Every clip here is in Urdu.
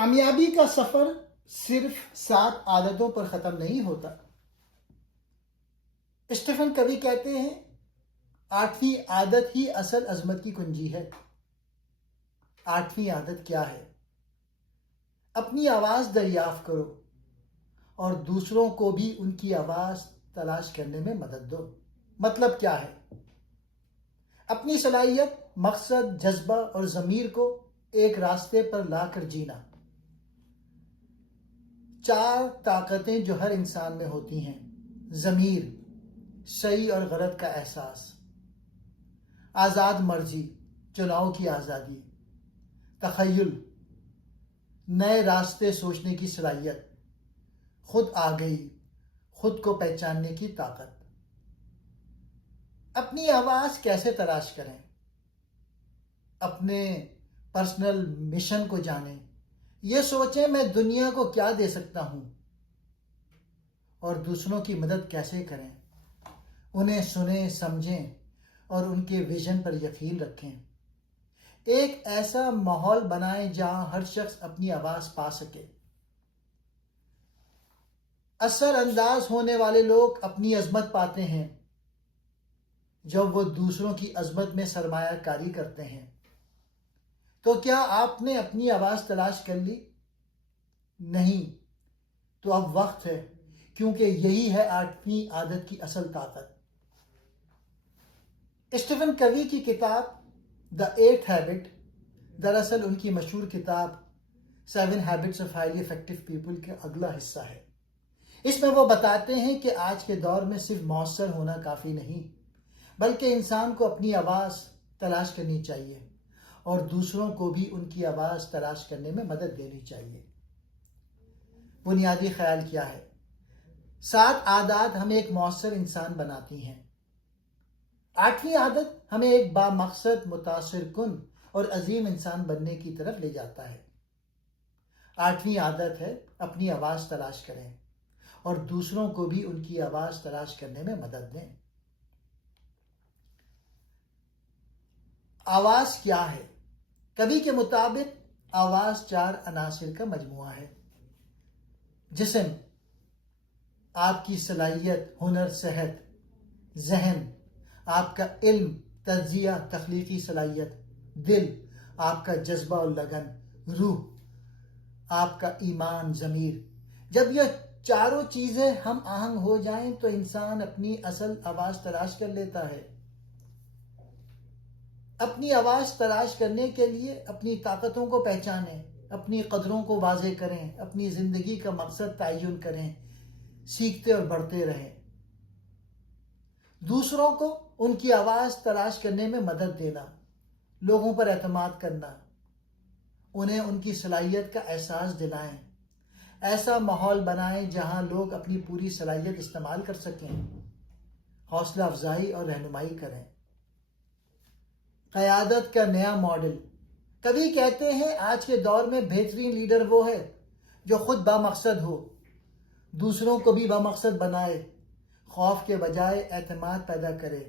کامیابی کا سفر صرف 7 عادتوں پر ختم نہیں ہوتا۔ اسٹیفن کوی کہتے ہیں 8ویں عادت ہی اصل عظمت کی کنجی ہے۔ 8ویں عادت کیا ہے؟ اپنی آواز دریافت کرو اور دوسروں کو بھی ان کی آواز تلاش کرنے میں مدد دو۔ مطلب کیا ہے؟ اپنی صلاحیت، مقصد، جذبہ اور ضمیر کو ایک راستے پر لا کر جینا۔ 4 طاقتیں جو ہر انسان میں ہوتی ہیں: ضمیر، صحیح اور غلط کا احساس، آزاد مرضی، چناؤ کی آزادی، تخیل، نئے راستے سوچنے کی صلاحیت، خود آگہی، خود کو پہچاننے کی طاقت۔ اپنی آواز کیسے تلاش کریں؟ اپنے پرسنل مشن کو جانیں۔ یہ سوچیں میں دنیا کو کیا دے سکتا ہوں اور دوسروں کی مدد کیسے کریں۔ انہیں سنیں، سمجھیں اور ان کے ویژن پر یقین رکھیں۔ ایک ایسا ماحول بنائیں جہاں ہر شخص اپنی آواز پا سکے۔ اثر انداز ہونے والے لوگ اپنی عظمت پاتے ہیں جب وہ دوسروں کی عظمت میں سرمایہ کاری کرتے ہیں۔ تو کیا آپ نے اپنی آواز تلاش کر لی؟ نہیں، تو اب وقت ہے، کیونکہ یہی ہے 8ویں عادت کی اصل طاقت۔ اسٹیفن کوی کی کتاب دا 8th ہیبٹ دراصل ان کی مشہور کتاب 7 habits of highly effective people کا اگلا حصہ ہے۔ اس میں وہ بتاتے ہیں کہ آج کے دور میں صرف مؤثر ہونا کافی نہیں، بلکہ انسان کو اپنی آواز تلاش کرنی چاہیے اور دوسروں کو بھی ان کی آواز تلاش کرنے میں مدد دینی چاہیے۔ بنیادی خیال کیا ہے؟ 7 عادات ہمیں ایک مؤثر انسان بناتی ہیں۔ 8ویں عادت ہمیں ایک بامقصد، متاثر کن اور عظیم انسان بننے کی طرف لے جاتا ہے۔ 8ویں عادت ہے اپنی آواز تلاش کریں اور دوسروں کو بھی ان کی آواز تلاش کرنے میں مدد دیں۔ آواز کیا ہے؟ کوی کے مطابق آواز 4 عناصر کا مجموعہ ہے: جسم، آپ کی صلاحیت، ہنر، صحت; ذہن، آپ کا علم، تجزیہ، تخلیقی صلاحیت; دل، آپ کا جذبہ اور لگن; روح، آپ کا ایمان، ضمیر۔ جب یہ چاروں چیزیں ہم آہنگ ہو جائیں تو انسان اپنی اصل آواز تلاش کر لیتا ہے۔ اپنی آواز تلاش کرنے کے لیے اپنی طاقتوں کو پہچانیں، اپنی قدروں کو واضح کریں، اپنی زندگی کا مقصد تعین کریں، سیکھتے اور بڑھتے رہیں۔ دوسروں کو ان کی آواز تلاش کرنے میں مدد دینا، لوگوں پر اعتماد کرنا، انہیں ان کی صلاحیت کا احساس دلائیں۔ ایسا ماحول بنائیں جہاں لوگ اپنی پوری صلاحیت استعمال کر سکیں۔ حوصلہ افزائی اور رہنمائی کریں۔ قیادت کا نیا ماڈل۔ کوی کہتے ہیں آج کے دور میں بہترین لیڈر وہ ہے جو خود بامقصد ہو، دوسروں کو بھی بامقصد بنائے، خوف کے بجائے اعتماد پیدا کرے،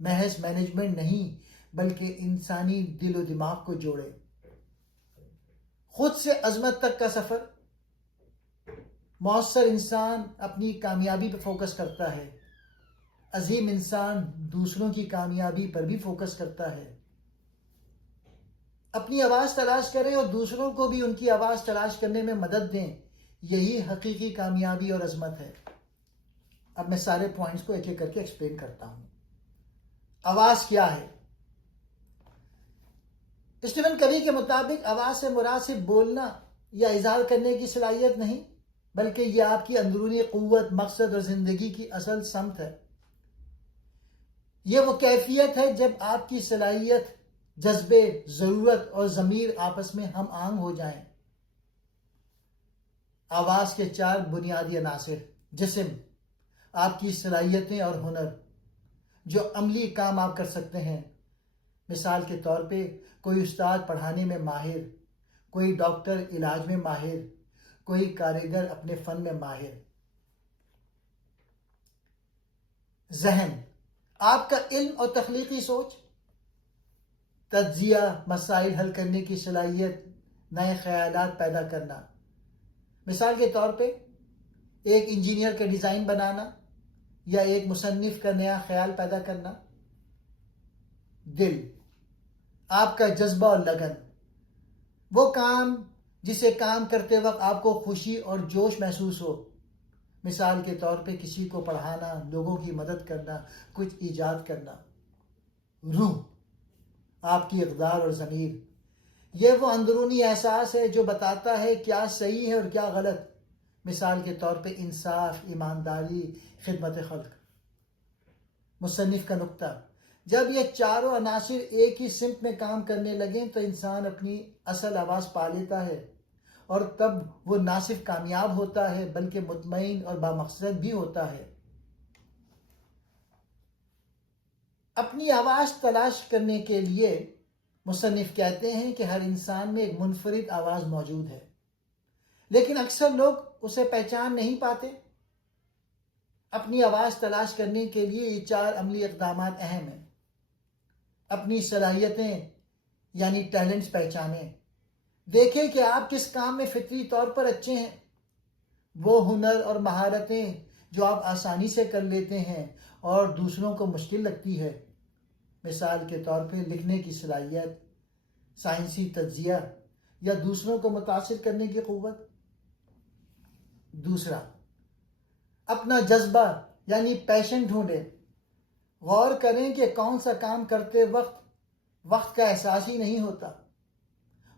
محض مینجمنٹ نہیں بلکہ انسانی دل و دماغ کو جوڑے۔ خود سے عظمت تک کا سفر۔ مؤثر انسان اپنی کامیابی پر فوکس کرتا ہے، عظیم انسان دوسروں کی کامیابی پر بھی فوکس کرتا ہے۔ اپنی آواز تلاش کریں اور دوسروں کو بھی ان کی آواز تلاش کرنے میں مدد دیں، یہی حقیقی کامیابی اور عظمت ہے۔ اب میں سارے پوائنٹس کو ایک ایک کر کے ایکسپلین کرتا ہوں۔ آواز کیا ہے؟ اسٹیفن کوی کے مطابق آواز سے مراد صرف بولنا یا اظہار کرنے کی صلاحیت نہیں، بلکہ یہ آپ کی اندرونی قوت، مقصد اور زندگی کی اصل سمت ہے۔ یہ وہ کیفیت ہے جب آپ کی صلاحیت، جذبے، ضرورت اور ضمیر آپس میں ہم آہنگ ہو جائیں۔ آواز کے 4 بنیادی عناصر: جسم، آپ کی صلاحیتیں اور ہنر، جو عملی کام آپ کر سکتے ہیں۔ مثال کے طور پہ کوئی استاد پڑھانے میں ماہر، کوئی ڈاکٹر علاج میں ماہر، کوئی کاریگر اپنے فن میں ماہر۔ ذہن، آپ کا علم اور تخلیقی سوچ، تجزیہ، مسائل حل کرنے کی صلاحیت، نئے خیالات پیدا کرنا. مثال کے طور پہ ایک انجینئر کا ڈیزائن بنانا یا ایک مصنف کا نیا خیال پیدا کرنا. دل، آپ کا جذبہ اور لگن، وہ کام جسے کام کرتے وقت آپ کو خوشی اور جوش محسوس ہو. مثال کے طور پہ کسی کو پڑھانا، لوگوں کی مدد کرنا، کچھ ایجاد کرنا. روح، آپ کی اقدار اور ضمیر، یہ وہ اندرونی احساس ہے جو بتاتا ہے کیا صحیح ہے اور کیا غلط. مثال کے طور پہ انصاف، ایمانداری، خدمت خلق. مصنف کا نقطہ، جب یہ چاروں عناصر ایک ہی سمت میں کام کرنے لگیں تو انسان اپنی اصل آواز پا لیتا ہے، اور تب وہ نہ صرف کامیاب ہوتا ہے بلکہ مطمئن اور بامقصد بھی ہوتا ہے. اپنی آواز تلاش کرنے کے لیے مصنف کہتے ہیں کہ ہر انسان میں ایک منفرد آواز موجود ہے، لیکن اکثر لوگ اسے پہچان نہیں پاتے. اپنی آواز تلاش کرنے کے لیے یہ 4 عملی اقدامات اہم ہیں. اپنی صلاحیتیں یعنی ٹیلنٹس پہچانیں. دیکھیں کہ آپ کس کام میں فطری طور پر اچھے ہیں. وہ ہنر اور مہارتیں جو آپ آسانی سے کر لیتے ہیں اور دوسروں کو مشکل لگتی ہے. مثال کے طور پہ لکھنے کی صلاحیت، سائنسی تجزیہ یا دوسروں کو متاثر کرنے کی قوت. دوسرا، اپنا جذبہ یعنی پیشن ڈھونڈیں. غور کریں کہ کون سا کام کرتے وقت کا احساس ہی نہیں ہوتا.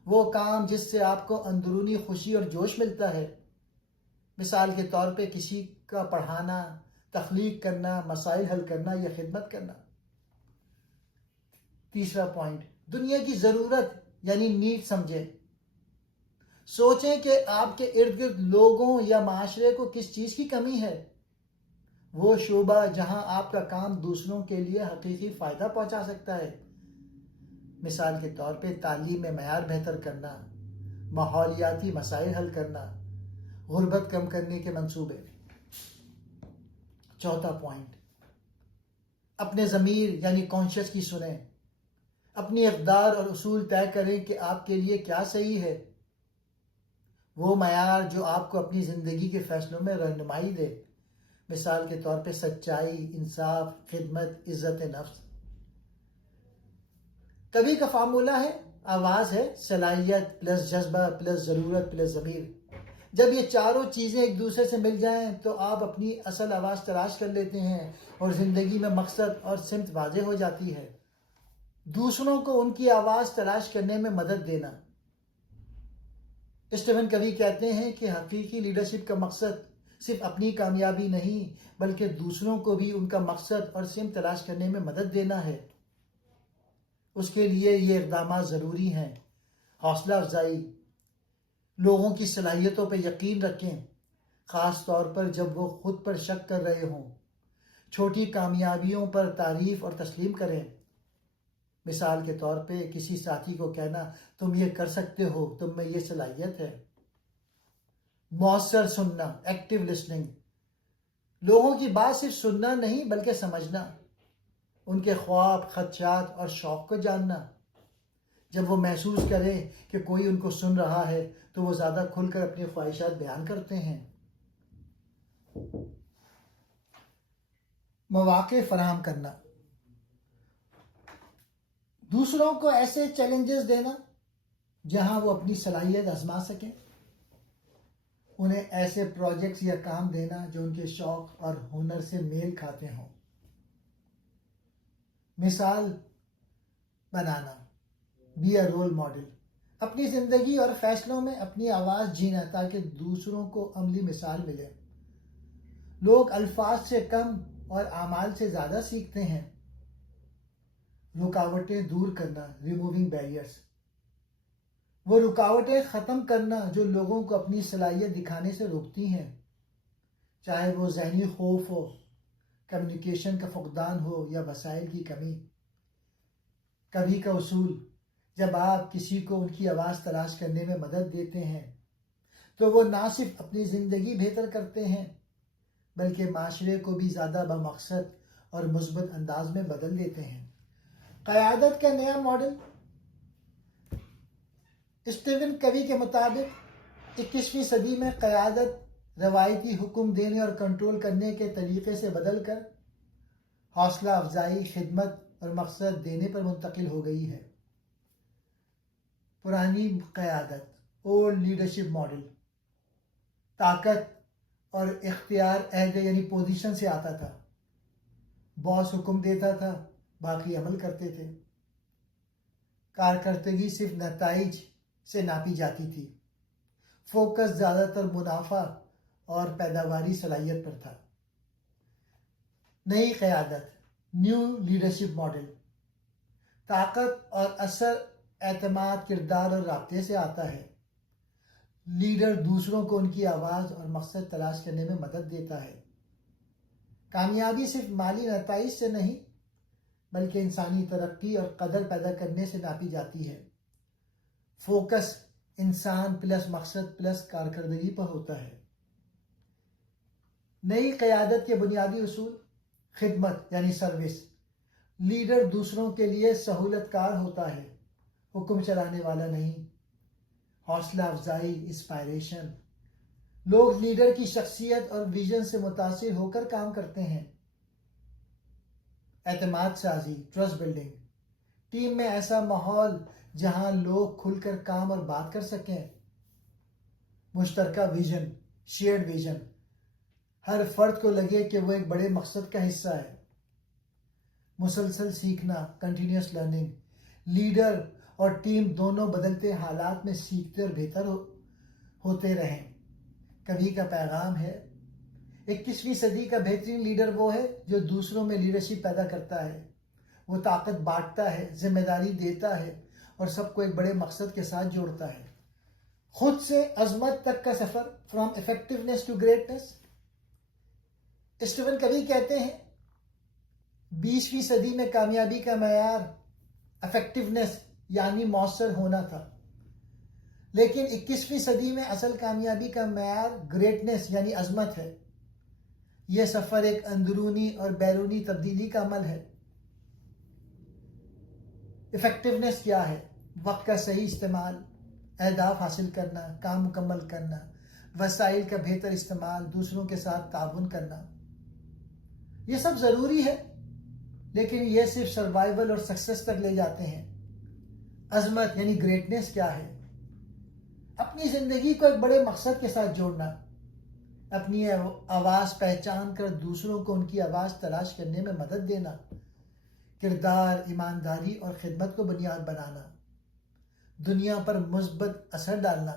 وہ کام جس سے آپ کو اندرونی خوشی اور جوش ملتا ہے. مثال کے طور پہ کسی کا پڑھانا، تخلیق کرنا، مسائل حل کرنا یا خدمت کرنا. تیسرا پوائنٹ، دنیا کی ضرورت یعنی نیڈ سمجھیں. سوچیں کہ آپ کے ارد گرد لوگوں یا معاشرے کو کس چیز کی کمی ہے. وہ شعبہ جہاں آپ کا کام دوسروں کے لیے حقیقی فائدہ پہنچا سکتا ہے. مثال کے طور پہ تعلیم میں معیار بہتر کرنا، ماحولیاتی مسائل حل کرنا، غربت کم کرنے کے منصوبے. چوتھا پوائنٹ، اپنے ضمیر یعنی کانشیس کی سنیں. اپنی اقدار اور اصول طے کریں کہ آپ کے لیے کیا صحیح ہے. وہ معیار جو آپ کو اپنی زندگی کے فیصلوں میں رہنمائی دے. مثال کے طور پہ سچائی، انصاف، خدمت، عزت نفس. کبھی کا فارمولہ ہے، آواز ہے صلاحیت پلس جذبہ پلس ضرورت پلس ضمیر. جب یہ چاروں چیزیں ایک دوسرے سے مل جائیں تو آپ اپنی اصل آواز تلاش کر لیتے ہیں اور زندگی میں مقصد اور سمت واضح ہو جاتی ہے. دوسروں کو ان کی آواز تلاش کرنے میں مدد دینا. اسٹیون کوی کہتے ہیں کہ حقیقی لیڈرشپ کا مقصد صرف اپنی کامیابی نہیں بلکہ دوسروں کو بھی ان کا مقصد اور سمت تلاش کرنے میں مدد دینا ہے. اس کے لیے یہ اقدامات ضروری ہیں: حوصلہ افزائی، لوگوں کی صلاحیتوں پہ یقین رکھیں، خاص طور پر جب وہ خود پر شک کر رہے ہوں. چھوٹی کامیابیوں پر تعریف اور تسلیم کریں. مثال کے طور پہ کسی ساتھی کو کہنا، تم یہ کر سکتے ہو، تم میں یہ صلاحیت ہے. مؤثر سننا، ایکٹیو لسننگ. لوگوں کی بات صرف سننا نہیں بلکہ سمجھنا. ان کے خواب، خدشات اور شوق کو جاننا. جب وہ محسوس کریں کہ کوئی ان کو سن رہا ہے تو وہ زیادہ کھل کر اپنی خواہشات بیان کرتے ہیں. مواقع فراہم کرنا. دوسروں کو ایسے چیلنجز دینا جہاں وہ اپنی صلاحیت آزما سکیں. انہیں ایسے پروجیکٹس یا کام دینا جو ان کے شوق اور ہنر سے میل کھاتے ہوں. مثال بنانا، بی اے رول ماڈل. اپنی زندگی اور فیصلوں میں اپنی آواز جینا تاکہ دوسروں کو عملی مثال ملے. لوگ الفاظ سے کم اور اعمال سے زیادہ سیکھتے ہیں. رکاوٹیں دور کرنا، ریموونگ بیریئرز. وہ رکاوٹیں ختم کرنا جو لوگوں کو اپنی صلاحیت دکھانے سے روکتی ہیں، چاہے وہ ذہنی خوف ہو، کمیونیکیشن کا فقدان ہو یا وسائل کی کمی. کبھی کا اصول، جب آپ کسی کو ان کی آواز تلاش کرنے میں مدد دیتے ہیں تو وہ نہ صرف اپنی زندگی بہتر کرتے ہیں بلکہ معاشرے کو بھی زیادہ بامقصد اور مثبت انداز میں بدل دیتے ہیں. قیادت کا نیا ماڈل. اسٹیون کوی کے مطابق 21ویں صدی میں قیادت روایتی حکم دینے اور کنٹرول کرنے کے طریقے سے بدل کر حوصلہ افزائی، خدمت اور مقصد دینے پر منتقل ہو گئی ہے۔ پرانی قیادت، اولڈ لیڈرشپ ماڈل، طاقت اور اختیار عہدے یعنی پوزیشن سے آتا تھا۔ باس حکم دیتا تھا، باقی عمل کرتے تھے۔ کارکردگی صرف نتائج سے ناپی جاتی تھی۔ فوکس زیادہ تر منافع اور پیداواری صلاحیت پر تھا۔ نئی قیادت، نیو لیڈرشپ ماڈل، طاقت اور اثر اعتماد، کردار اور رابطے سے آتا ہے۔ لیڈر دوسروں کو ان کی آواز اور مقصد تلاش کرنے میں مدد دیتا ہے۔ کامیابی صرف مالی نتائج سے نہیں بلکہ انسانی ترقی اور قدر پیدا کرنے سے ناپی جاتی ہے۔ فوکس انسان پلس مقصد پلس کارکردگی پر ہوتا ہے۔ نئی قیادت کے بنیادی اصول، خدمت یعنی سروس، لیڈر دوسروں کے لیے سہولت کار ہوتا ہے، حکم چلانے والا نہیں۔ حوصلہ افزائی، انسپائریشن، لوگ لیڈر کی شخصیت اور ویژن سے متاثر ہو کر کام کرتے ہیں۔ اعتماد سازی، ٹرسٹ بلڈنگ، ٹیم میں ایسا ماحول جہاں لوگ کھل کر کام اور بات کر سکیں۔ مشترکہ ویژن، شیئرڈ ویژن، ہر فرد کو لگے کہ وہ ایک بڑے مقصد کا حصہ ہے۔ مسلسل سیکھنا، کنٹینیوس لرننگ، لیڈر اور ٹیم دونوں بدلتے حالات میں سیکھتے اور بہتر ہوتے رہیں۔ کبھی کا پیغام ہے، 21ویں صدی کا بہترین لیڈر وہ ہے جو دوسروں میں لیڈرشپ پیدا کرتا ہے۔ وہ طاقت بانٹتا ہے، ذمہ داری دیتا ہے اور سب کو ایک بڑے مقصد کے ساتھ جوڑتا ہے۔ خود سے عظمت تک کا سفر، from effectiveness to greatness. Stephen Covey کہتے ہیں 20ویں صدی میں کامیابی کا معیار افیکٹونیس یعنی مؤثر ہونا تھا، لیکن 21ویں صدی میں اصل کامیابی کا معیار گریٹنس یعنی عظمت ہے۔ یہ سفر ایک اندرونی اور بیرونی تبدیلی کا عمل ہے۔ افیکٹونیس کیا ہے؟ وقت کا صحیح استعمال، اہداف حاصل کرنا، کام مکمل کرنا، وسائل کا بہتر استعمال، دوسروں کے ساتھ تعاون کرنا۔ یہ سب ضروری ہے، لیکن یہ صرف سروائیول اور سکسیس تک لے جاتے ہیں۔ عظمت یعنی گریٹنس کیا ہے؟ اپنی زندگی کو ایک بڑے مقصد کے ساتھ جوڑنا، اپنی آواز پہچان کر دوسروں کو ان کی آواز تلاش کرنے میں مدد دینا، کردار، ایمانداری اور خدمت کو بنیاد بنانا، دنیا پر مثبت اثر ڈالنا،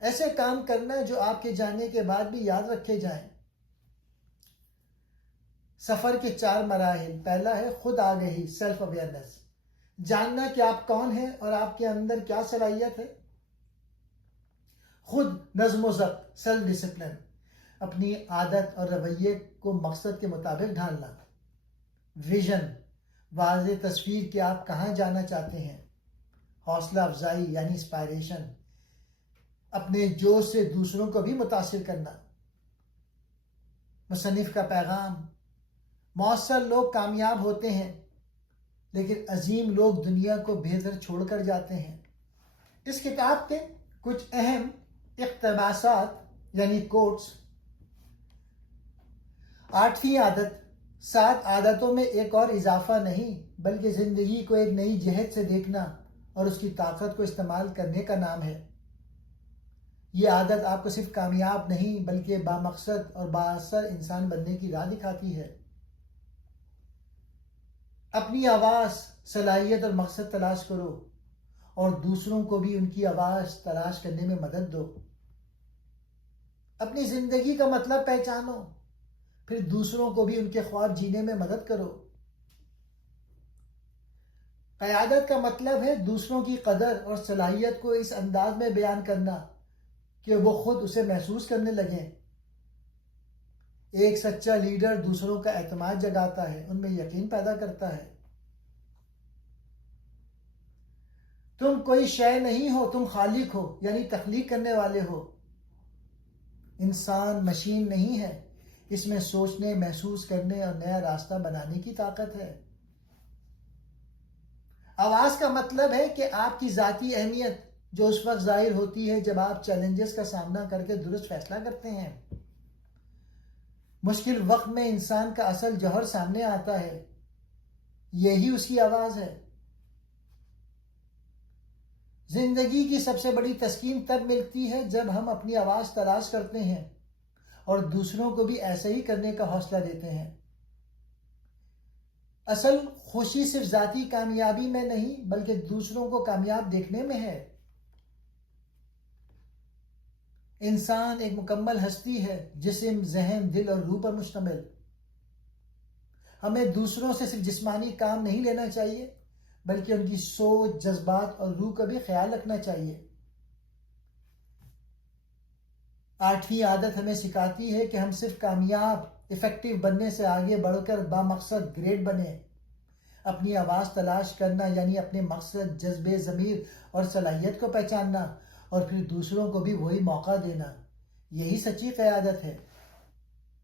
ایسے کام کرنا جو آپ کے جانے کے بعد بھی یاد رکھے جائیں۔ سفر کے 4 مراحل۔ پہلا ہے خود آگہی، سیلف اویئرنیس، جاننا کہ آپ کون ہیں اور آپ کے اندر کیا صلاحیت ہے۔ خود نظم و ضبط، سیلف ڈسپلن، اپنی عادت اور رویے کو مقصد کے مطابق ڈھالنا۔ ویژن، واضح تصویر کہ آپ کہاں جانا چاہتے ہیں۔ حوصلہ افزائی یعنی انسپائریشن، اپنے جوش سے دوسروں کو بھی متاثر کرنا۔ مصنف کا پیغام، مؤثر لوگ کامیاب ہوتے ہیں لیکن عظیم لوگ دنیا کو بہتر چھوڑ کر جاتے ہیں۔ اس کتاب کے کچھ اہم اقتباسات یعنی کوٹس۔ 8ویں عادت، 7 عادتوں میں ایک اور اضافہ نہیں بلکہ زندگی کو ایک نئی جہت سے دیکھنا اور اس کی طاقت کو استعمال کرنے کا نام ہے۔ یہ عادت آپ کو صرف کامیاب نہیں بلکہ بامقصد اور بااثر انسان بننے کی راہ دکھاتی ہے۔ اپنی آواز، صلاحیت اور مقصد تلاش کرو اور دوسروں کو بھی ان کی آواز تلاش کرنے میں مدد دو۔ اپنی زندگی کا مطلب پہچانو، پھر دوسروں کو بھی ان کے خواب جینے میں مدد کرو۔ قیادت کا مطلب ہے دوسروں کی قدر اور صلاحیت کو اس انداز میں بیان کرنا کہ وہ خود اسے محسوس کرنے لگیں۔ ایک سچا لیڈر دوسروں کا اعتماد جگاتا ہے، ان میں یقین پیدا کرتا ہے۔ تم کوئی شے نہیں ہو، تم خالق ہو یعنی تخلیق کرنے والے ہو۔ انسان مشین نہیں ہے، اس میں سوچنے، محسوس کرنے اور نیا راستہ بنانے کی طاقت ہے۔ آواز کا مطلب ہے کہ آپ کی ذاتی اہمیت جو اس وقت ظاہر ہوتی ہے جب آپ چیلنجز کا سامنا کر کے درست فیصلہ کرتے ہیں۔ مشکل وقت میں انسان کا اصل جوہر سامنے آتا ہے، یہی اس کی آواز ہے۔ زندگی کی سب سے بڑی تسکین تب ملتی ہے جب ہم اپنی آواز تلاش کرتے ہیں اور دوسروں کو بھی ایسے ہی کرنے کا حوصلہ دیتے ہیں۔ اصل خوشی صرف ذاتی کامیابی میں نہیں بلکہ دوسروں کو کامیاب دیکھنے میں ہے۔ انسان ایک مکمل ہستی ہے، جسم، ذہن، دل اور روح پر مشتمل۔ ہمیں دوسروں سے صرف جسمانی کام نہیں لینا چاہیے بلکہ ان کی سوچ، جذبات اور روح کا بھی خیال رکھنا چاہیے۔ 8ویں عادت ہمیں سکھاتی ہے کہ ہم صرف کامیاب، افیکٹو بننے سے آگے بڑھ کر بامقصد گریٹ بنیں۔ اپنی آواز تلاش کرنا یعنی اپنے مقصد، جذبے، ضمیر اور صلاحیت کو پہچاننا اور پھر دوسروں کو بھی وہی موقع دینا، یہی سچی قیادت ہے۔